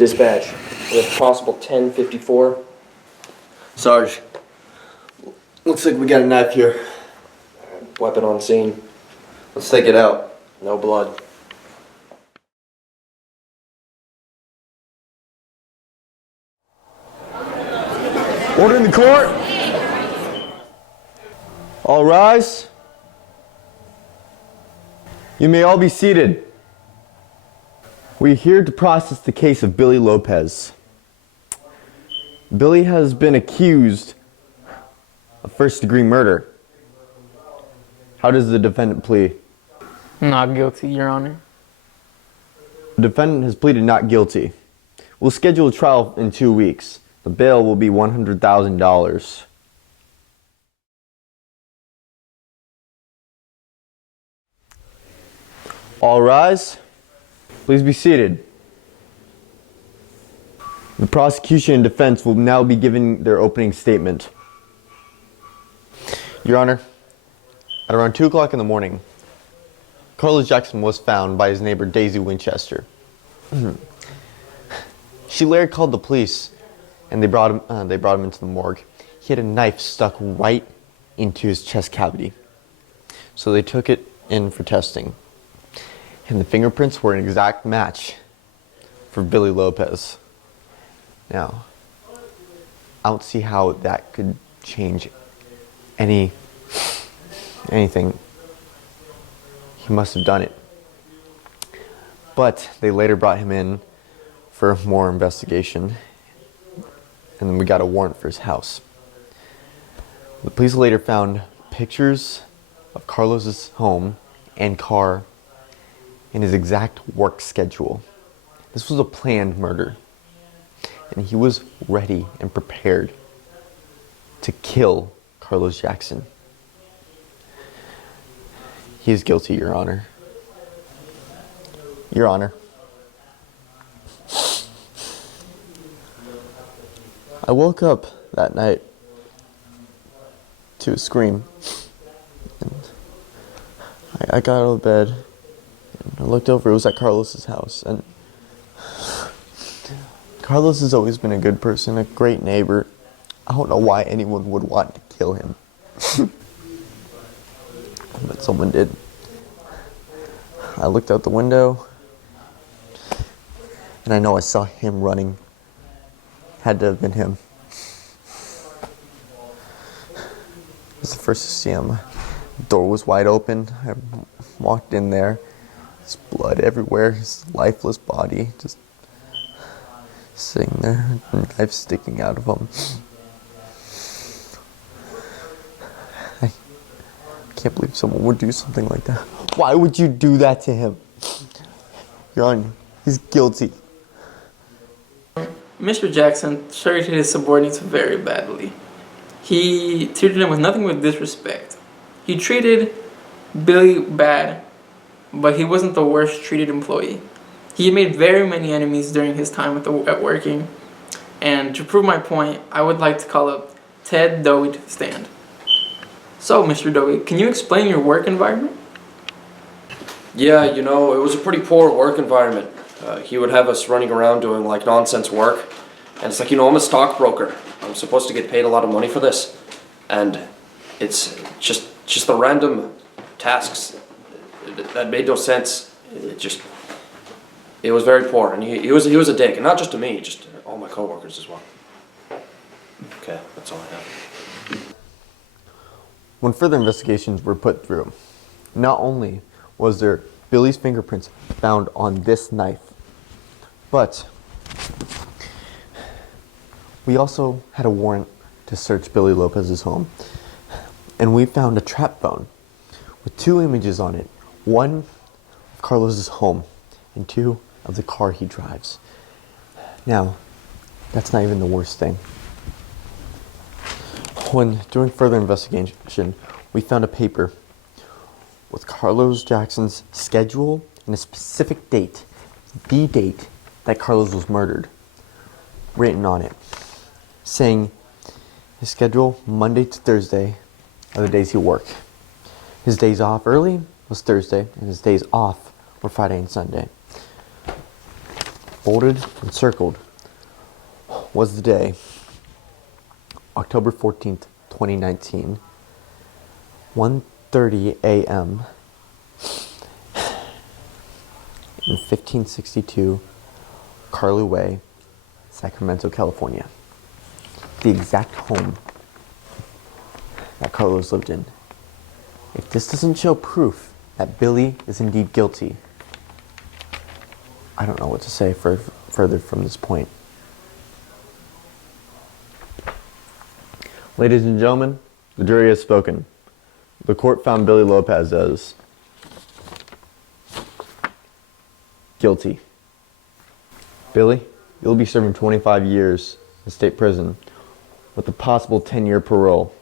Dispatch, with possible 1054. Sarge, looks like we got a knife here. Weapon on scene. Let's take it out. No blood. Order in the court. All rise. You may all be seated. We're here to process the case of Billy Lopez. Billy has been accused of first-degree murder. How does the defendant plead? Not guilty, Your Honor. The defendant has pleaded not guilty. We'll schedule a trial in 2 weeks. The bail will be $100,000. All rise. Please be seated. The prosecution and defense will now be giving their opening statement. Your Honor, at around 2 o'clock in the morning, Carlos Jackson was found by his neighbor Daisy Winchester. She later called the police, and they brought him into the morgue. He had a knife stuck right into his chest cavity. So they took it in for testing. And the fingerprints were an exact match for Billy Lopez. Now, I don't see how that could change anything. He must have done it. But they later brought him in for more investigation, and then we got a warrant for his house. The police later found pictures of Carlos's home and car and his exact work schedule. This was a planned murder, and he was ready and prepared to kill Carlos Jackson. He is guilty, Your Honor. Your Honor, I woke up that night to a scream. And I got out of bed and I looked over. It was at Carlos's house. And Carlos has always been a good person, a great neighbor. I don't know why anyone would want to kill him. But someone did. I looked out the window and I know I saw him running. Had to have been him. I was the first to see him. The door was wide open. I walked in there. His blood everywhere. His lifeless body just sitting there. A knife sticking out of him. I can't believe someone would do something like that. Why would you do that to him? Your Honor, he's guilty. Mr. Jackson treated his subordinates very badly. He treated them with nothing but disrespect. He treated Billy bad, but he wasn't the worst treated employee. He made very many enemies during his time at working. And to prove my point, I would like to call up Ted Dowie to the stand. So, Mr. Dowie, can you explain your work environment? Yeah, it was a pretty poor work environment. He would have us running around doing like nonsense work. And it's like, I'm a stockbroker. I'm supposed to get paid a lot of money for this. And it's just the random tasks that made no sense. It was very poor. And he was a dick. And not just to me, just all my coworkers as well. Okay, that's all I have. When further investigations were put through, not only was there Billy's fingerprints found on this knife, but we also had a warrant to search Billy Lopez's home. And we found a trap phone with 2 images on it. One of Carlos's home and 2 of the car he drives. Now, that's not even the worst thing. When doing further investigation, we found a paper with Carlos Jackson's schedule and a specific date, the date that Carlos was murdered, written on it, saying his schedule Monday to Thursday are the days he worked. His days off early was Thursday, and his days off were Friday and Sunday. bolded and circled, was the day, October 14th, 2019, 1:30 a.m. in 1562 Carlu Way, Sacramento, California. The exact home that Carlos lived in. If this doesn't show proof that Billy is indeed guilty, I don't know what to say further from this point. Ladies and gentlemen, the jury has spoken. The court found Billy Lopez as guilty. Billy, you'll be serving 25 years in state prison with a possible 10-year parole.